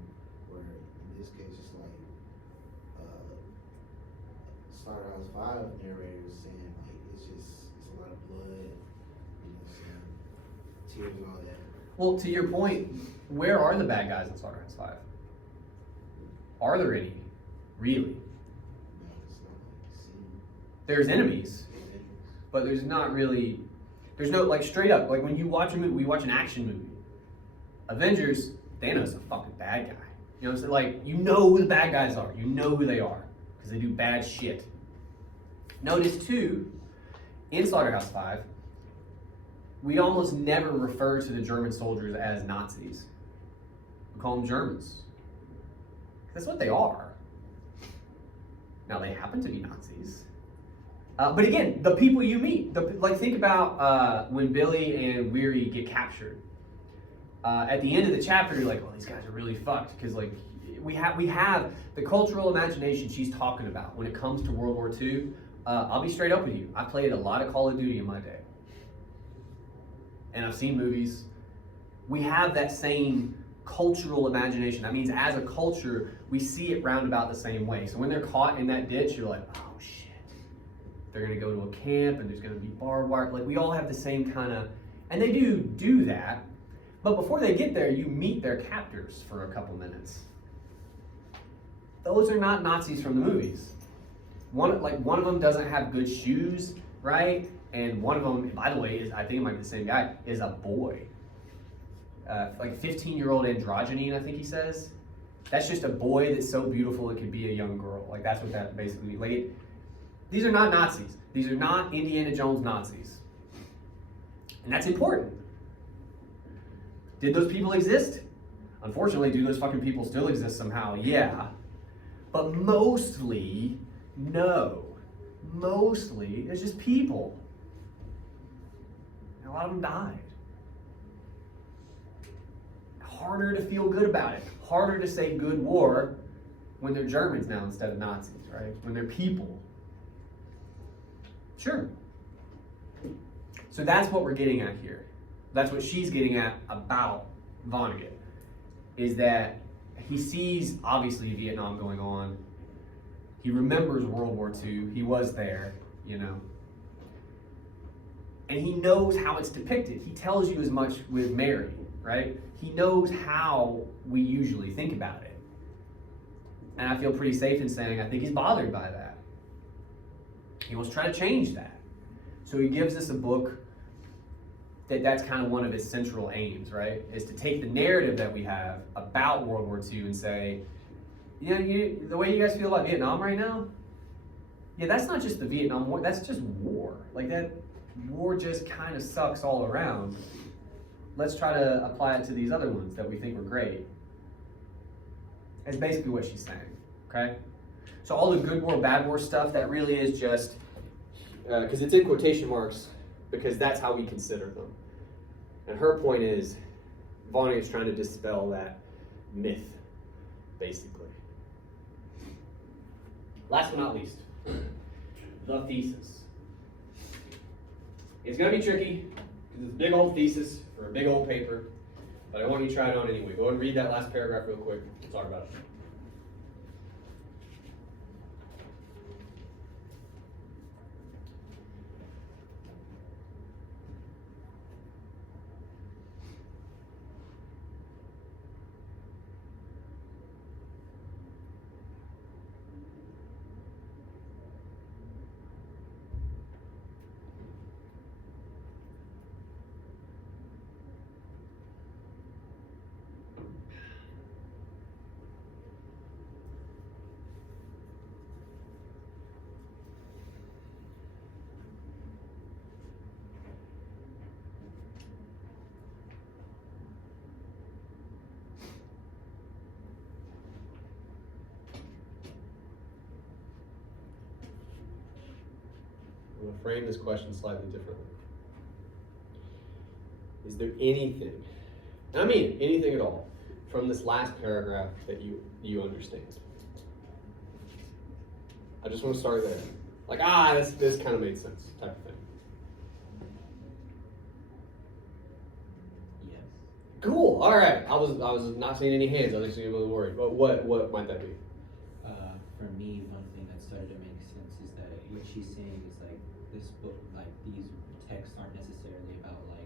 where in this case it's like Slaughterhouse-Five narrators saying like it's a lot of blood, you know, tears and all that. Well, to your point, where are the bad guys in Slaughterhouse-Five? Are there any? Really? No, it's not like seen. There's enemies, but there's not really, there's no, like, straight up, like when you watch a movie, we watch an action movie. Avengers, Thanos is a fucking bad guy. You know what I'm saying? Like, you know who the bad guys are. You know who they are, because they do bad shit. Notice, too, in Slaughterhouse-Five, we almost never refer to the German soldiers as Nazis. We call them Germans. That's what they are. Now, they happen to be Nazis. But again, the people you meet, like think about when Billy and Weary get captured. At the end of the chapter, you're like, oh, these guys are really fucked, because like we have the cultural imagination she's talking about when it comes to World War II. I'll be straight up with you. I played a lot of Call of Duty in my day, and I've seen movies. We have that same cultural imagination. That means as a culture, we see it round about the same way. So when they're caught in that ditch, you're like, oh shit. They're gonna go to a camp and there's gonna be barbed wire. Like we all have the same kind of, and they do that. But before they get there, you meet their captors for a couple minutes. Those are not Nazis from the movies. One of them doesn't have good shoes, right? And one of them, by the way, I think it might be the same guy, is a boy. Like 15-year-old androgyny, I think he says. That's just a boy that's so beautiful it could be a young girl. Like that's what that basically means. Like these are not Nazis. These are not Indiana Jones Nazis. And that's important. Did those people exist? Unfortunately, do those fucking people still exist somehow? Yeah. But mostly, no. Mostly, it's just people. And a lot of them died. Harder to feel good about it. Harder to say good war when they're Germans now instead of Nazis, right? When they're people. Sure. So that's what we're getting at here. That's what she's getting at about Vonnegut, is that he sees, obviously, Vietnam going on. He remembers World War II. He was there, you know. And he knows how it's depicted. He tells you as much with Mary, right? He knows how we usually think about it. And I feel pretty safe in saying I think he's bothered by that. He wants to try to change that. So he gives us a book that's kind of one of his central aims, right? Is to take the narrative that we have about World War II and say, you know, the way you guys feel about Vietnam right now, yeah, that's not just the Vietnam War, that's just war. Like that war just kind of sucks all around. Let's try to apply it to these other ones that we think were great. That's basically what she's saying, okay? So all the good war, bad war stuff, that really is just, because it's in quotation marks, because that's how we consider them. And her point is, Vonnegut's trying to dispel that myth, basically. Last but not least, the thesis. It's going to be tricky, because it's a big old thesis for a big old paper, but I want you to try it on anyway. Go ahead and read that last paragraph real quick. We'll talk about it. going to frame this question slightly differently. Is there anything, and I mean anything at all, from this last paragraph that you understand? I just want to start there. Like, this kind of made sense, type of thing. Yes. Cool. All right. I was not seeing any hands. I was actually a little worried. But what might that be? For me, one thing that started to make sense is that what she's saying is like this book, like these texts aren't necessarily about like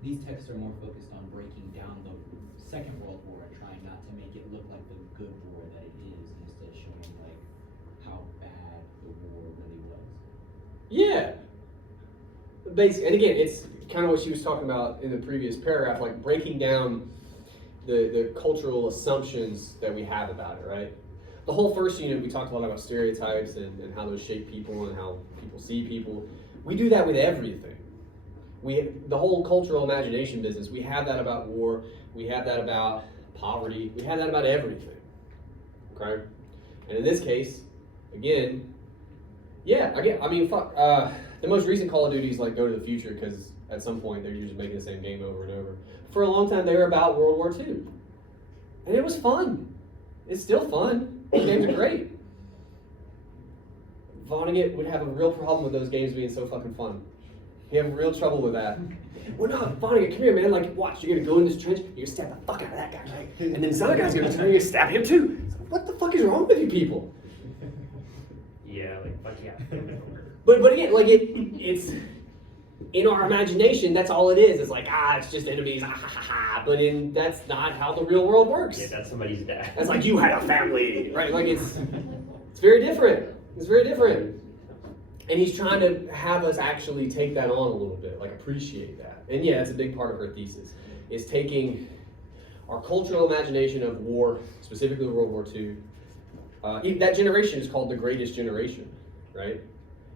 these texts are more focused on breaking down the Second World War and trying not to make it look like the good war that it is, and instead showing like how bad the war really was. Yeah. Basically, and again, it's kind of what she was talking about in the previous paragraph, like breaking down the cultural assumptions that we have about it, right? The whole first unit, we talked a lot about stereotypes and how those shape people and how people see people. We do that with everything. The whole cultural imagination business, we have that about war, we have that about poverty, we have that about everything, okay? And in this case, again, yeah, fuck, the most recent Call of Duty is like Go to the Future, because at some point they're just making the same game over and over. For a long time, they were about World War II. And it was fun. It's still fun. Those games are great. Vonnegut would have a real problem with those games being so fucking fun. He have real trouble with that. Well, no, Vonnegut, come here, man. Like, watch, you're gonna go in this trench, you're gonna stab the fuck out of that guy, right? And then this other guy's gonna turn, you're gonna stab him too. So what the fuck is wrong with you people? Yeah, like, fuck yeah. But again, like it's in our imagination, that's all it is. It's like, it's just enemies, ha ha ha ha. But that's not how the real world works. Yeah, that's somebody's dad. That's like, you had a family, right? Like it's very different. It's very different. And he's trying to have us actually take that on a little bit, like appreciate that. And yeah, that's a big part of her thesis, is taking our cultural imagination of war, specifically World War II. That generation is called the greatest generation, right?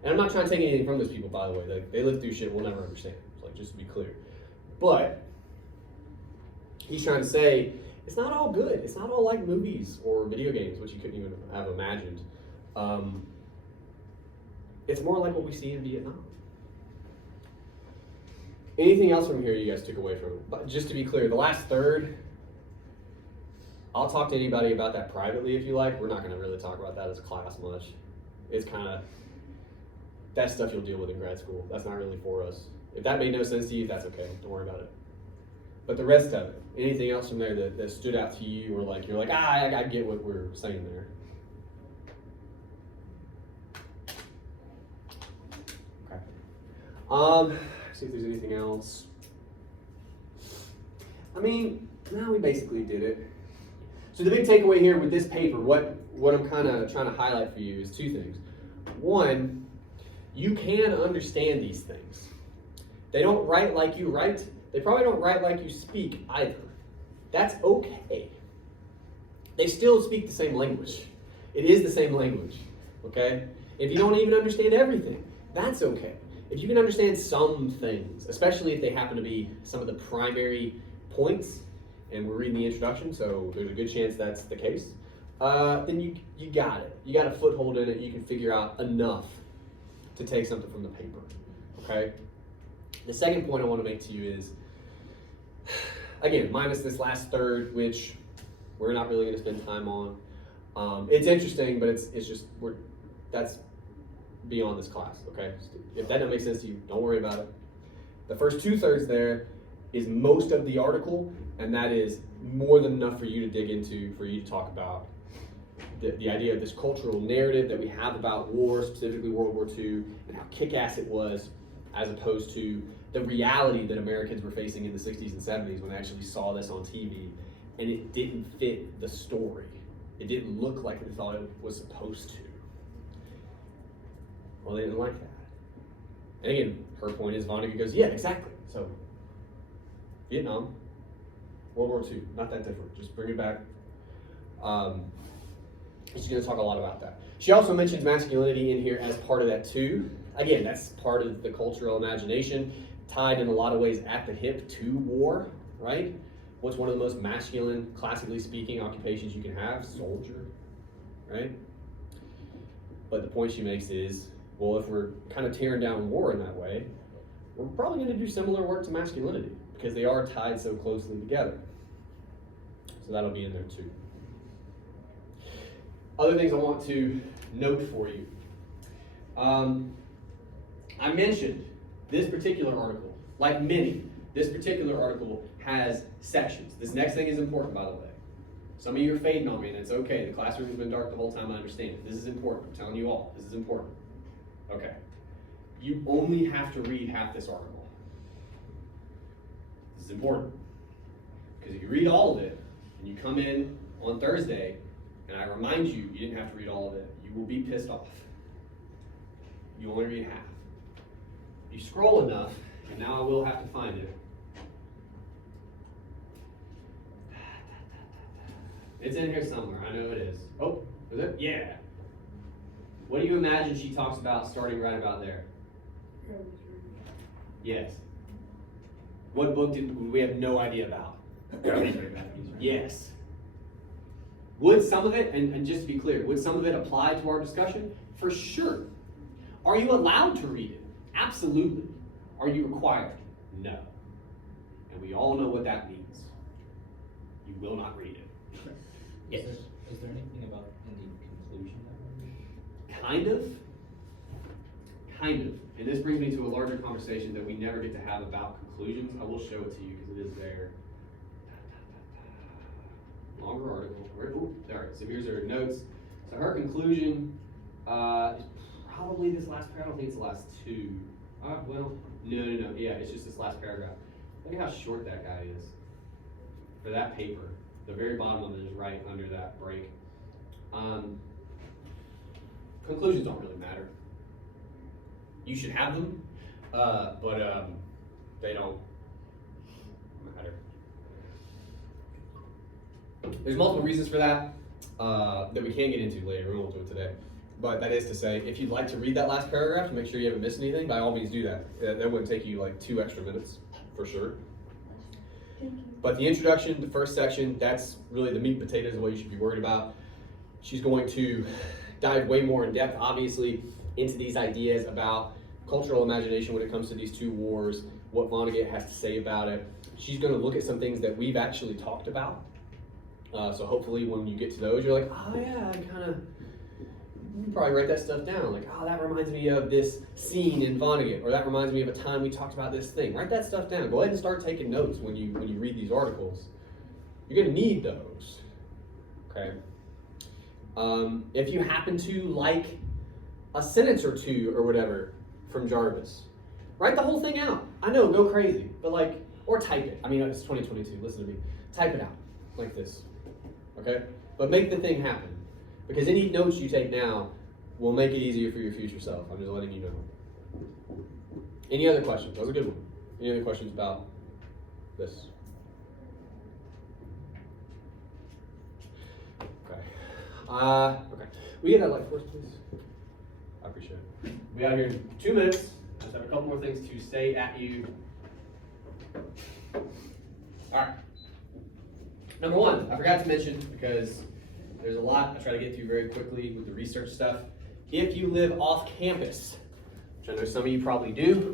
And I'm not trying to take anything from those people, by the way. They lived through shit we'll never understand, like, just to be clear. But he's trying to say, it's not all good. It's not all like movies or video games, which you couldn't even have imagined. It's more like what we see in Vietnam. Anything else from here you guys took away from it? But just to be clear, the last third, I'll talk to anybody about that privately if you like. We're not going to really talk about that as a class much. It's kind of, that's stuff you'll deal with in grad school. That's not really for us. If that made no sense to you, that's okay. Don't worry about it. But the rest of it, anything else from there that stood out to you, or like you're like, I get what we're saying there. Okay. See if there's anything else. I mean, no, we basically did it. So the big takeaway here with this paper, what I'm kind of trying to highlight for you is two things. One, you can understand these things. They don't write like you write. They probably don't write like you speak either. That's okay. They still speak the same language. It is the same language, okay? If you don't even understand everything, that's okay. If you can understand some things, especially if they happen to be some of the primary points, and we're reading the introduction, so there's a good chance that's the case, then you got it. You got a foothold in it. You can figure out enough to take something from the paper, okay? The second point I want to make to you is, again, minus this last third, which we're not really going to spend time on. It's interesting, but it's just, that's beyond this class, okay? If that doesn't make sense to you, don't worry about it. The first 2/3 there is most of the article, and that is more than enough for you to dig into, for you to talk about the idea of this cultural narrative that we have about war, specifically World War II, and how kick-ass it was, as opposed to the reality that Americans were facing in the 60s and 70s when they actually saw this on TV, and it didn't fit the story. It didn't look like they thought it was supposed to. Well, they didn't like that. And again, her point is, Vonnegut goes, yeah, exactly. So, Vietnam, World War II, not that different. Just bring it back. She's going to talk a lot about that. She also mentions masculinity in here as part of that too. Again, that's part of the cultural imagination, tied in a lot of ways at the hip to war, right? What's one of the most masculine, classically speaking, occupations you can have? Soldier, right? But the point she makes is, Well, if we're kind of tearing down war in that way, we're probably going to do similar work to masculinity because they are tied so closely together. So that'll be in there too. Other things I want to note for you. I mentioned this particular article, like many, this particular article has sections. This next thing is important, by the way. Some of you are fading on me, and it's okay. The classroom has been dark the whole time, I understand it. This is important. I'm telling you all, this is important. Okay. You only have to read half this article. This is important. Because if you read all of it, and you come in on Thursday, and I remind you you didn't have to read all of it, you will be pissed off. You only read half. You scroll enough, and now I will have to find it. It's in here somewhere, I know it is. Oh, is it? Yeah. What do you imagine she talks about starting right about there? Yes. What book did we have no idea about? Yes. Would some of it, and just to be clear, would some of it apply to our discussion? For sure. Are you allowed to read it? Absolutely. Are you required? No. And we all know what that means. You will not read it. Yes. Is there anything about in the conclusion that Kind of. Kind of. And this brings me to a larger conversation that we never get to have about conclusions. I will show it to you because it is there. Longer article. Ooh, all right, so here's her notes. So her conclusion is probably this last paragraph. I don't think it's the last two. Well, no. Yeah, it's just this last paragraph. Look at how short that guy is. For that paper. The very bottom of it is right under that break. Conclusions don't really matter. You should have them, but they don't matter. There's multiple reasons for that that we can get into later. We won't do it today. But that is to say, if you'd like to read that last paragraph to make sure you haven't missed anything, by all means do that. That wouldn't take you like 2 extra minutes, for sure. But the introduction, the first section, that's really the meat and potatoes of what you should be worried about. She's going to dive way more in depth, obviously, into these ideas about cultural imagination when it comes to these two wars, what Vonnegut has to say about it. She's going to look at some things that we've actually talked about. So hopefully when you get to those, you're like, oh yeah, you probably write that stuff down. Like, oh, that reminds me of this scene in Vonnegut, or that reminds me of a time we talked about this thing. Write that stuff down. Go ahead and start taking notes when you read these articles. You're going to need those. Okay. If you happen to like a sentence or two or whatever from Jarvis, write the whole thing out. I know, go crazy, but like, or type it. I mean, it's 2022. Listen to me. Type it out like this. Okay. But make the thing happen. Because any notes you take now will make it easier for your future self. I'm just letting you know. Any other questions? That was a good one. Any other questions about this? Okay. Okay. We get that light for us, please? I appreciate it. We got here in 2 minutes. Just have a couple more things to say at you. All right. Number 1, I forgot to mention because there's a lot I try to get through very quickly with the research stuff. If you live off campus, which I know some of you probably do,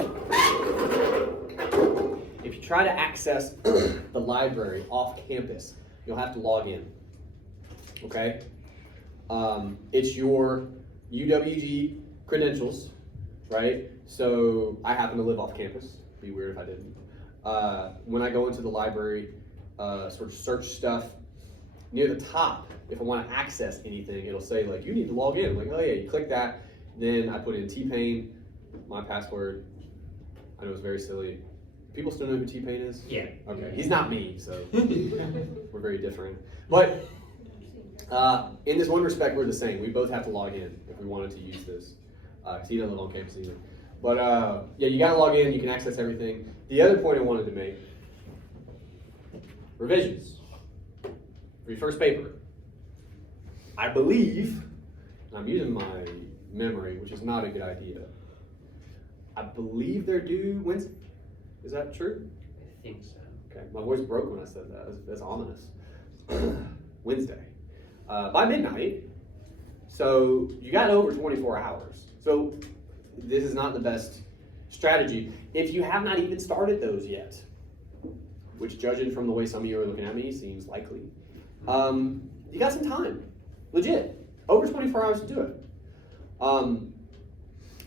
if you try to access the library off campus, you'll have to log in. Okay? It's your UWG credentials, right? So I happen to live off campus. It'd be weird if I didn't. When I go into the library, sort of search stuff, near the top, if I want to access anything, it'll say like, you need to log in. I'm like, oh yeah, you click that. Then I put in T-Pain, my password. I know it's very silly. People still know who T-Pain is? Yeah. Okay, he's not me, so we're very different. But in this one respect, we're the same. We both have to log in if we wanted to use this. Because he doesn't live on campus either. But yeah, you gotta log in, you can access everything. The other point I wanted to make, revisions. For your first paper, I believe, and I'm using my memory, which is not a good idea. I believe they're due Wednesday. Is that true? I think so. Okay, my voice broke when I said that. That's ominous. Wednesday, by midnight. So you got over 24 hours. So this is not the best strategy. If you have not even started those yet, which judging from the way some of you are looking at me seems likely, you got some time, legit, over 24 hours to do it.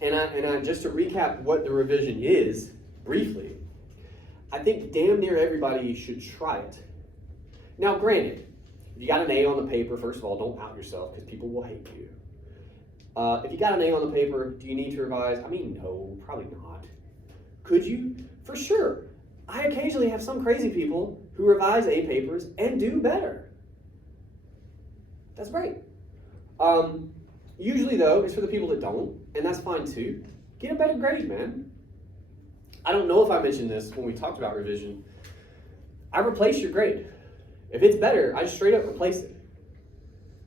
And just to recap what the revision is, briefly, I think damn near everybody should try it. Now, granted, if you got an A on the paper, first of all, don't out yourself because people will hate you. If you got an A on the paper, do you need to revise? I mean, no, probably not. Could you? For sure. I occasionally have some crazy people who revise A papers and do better. That's great. Usually, though, it's for the people that don't, and that's fine too. Get a better grade, man. I don't know if I mentioned this when we talked about revision. I replace your grade. If it's better, I just straight up replace it.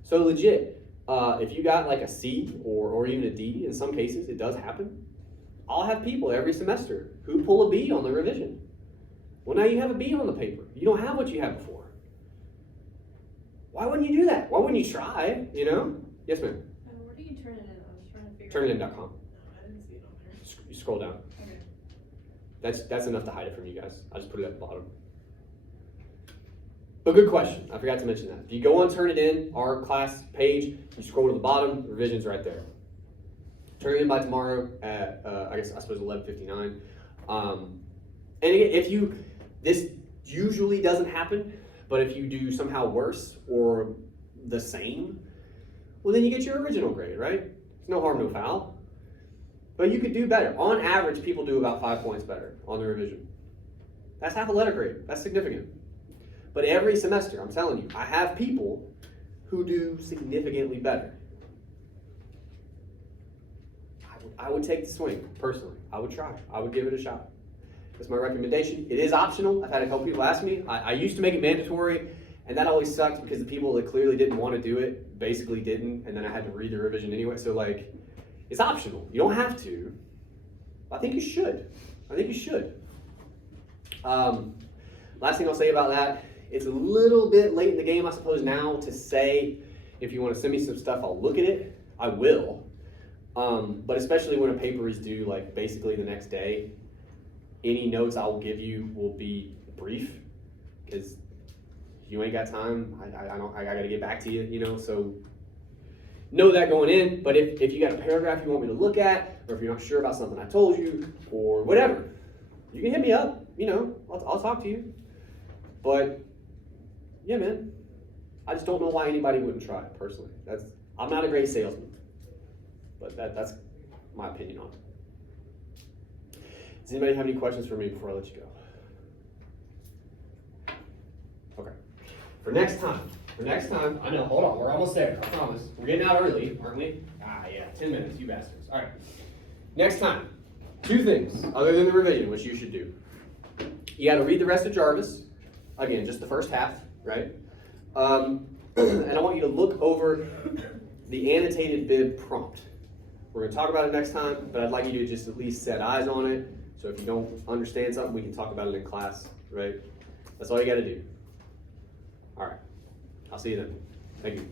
So legit, if you got like a C or even a D, in some cases it does happen, I'll have people every semester who pull a B on the revision. Well, now you have a B on the paper. You don't have what you had before. Why wouldn't you do that? Why wouldn't you try, you know? Yes, ma'am. Where do you turn it in? I was trying to figure Turnitin.com. I didn't see it on there. You scroll down. Okay. That's enough to hide it from you guys. I just put it at the bottom. But good question. I forgot to mention that. If you go on Turnitin, our class page, you scroll to the bottom, the revision's right there. Turn it in by tomorrow at, I suppose 11:59. And again, this usually doesn't happen, but if you do somehow worse or the same, well, then you get your original grade, right? It's no harm, no foul. But you could do better. On average, people do about 5 points better on the revision. That's half a letter grade. That's significant. But every semester, I'm telling you, I have people who do significantly better. I would take the swing, personally. I would try. I would give it a shot. That's my recommendation. It is optional. I've had a couple people ask me. I used to make it mandatory, and that always sucked because the people that clearly didn't want to do it basically didn't, and then I had to read the revision anyway. So, like, it's optional. You don't have to. I think you should. Last thing I'll say about that, it's a little bit late in the game, I suppose, now to say if you want to send me some stuff, I'll look at it. I will. But especially when a paper is due, like, basically the next day, any notes I will give you will be brief because you ain't got time. I got to get back to you, you know, so know that going in. But if you got a paragraph you want me to look at, or if you're not sure about something I told you, or whatever, you can hit me up, you know, I'll talk to you. But yeah, man, I just don't know why anybody wouldn't try it, personally. I'm not a great salesman, but that's my opinion on it. Does anybody have any questions for me before I let you go? Okay. For next time, I know, hold on, we're almost there, I promise. We're getting out early, aren't we? Yeah, 10 minutes, you bastards. All right. Next time, 2 things other than the revision, which you should do. You got to read the rest of Jarvis. Again, just the first half, right? And I want you to look over the annotated bib prompt. We're going to talk about it next time, but I'd like you to just at least set eyes on it. So if you don't understand something, we can talk about it in class, right? That's all you got to do. All right. I'll see you then. Thank you.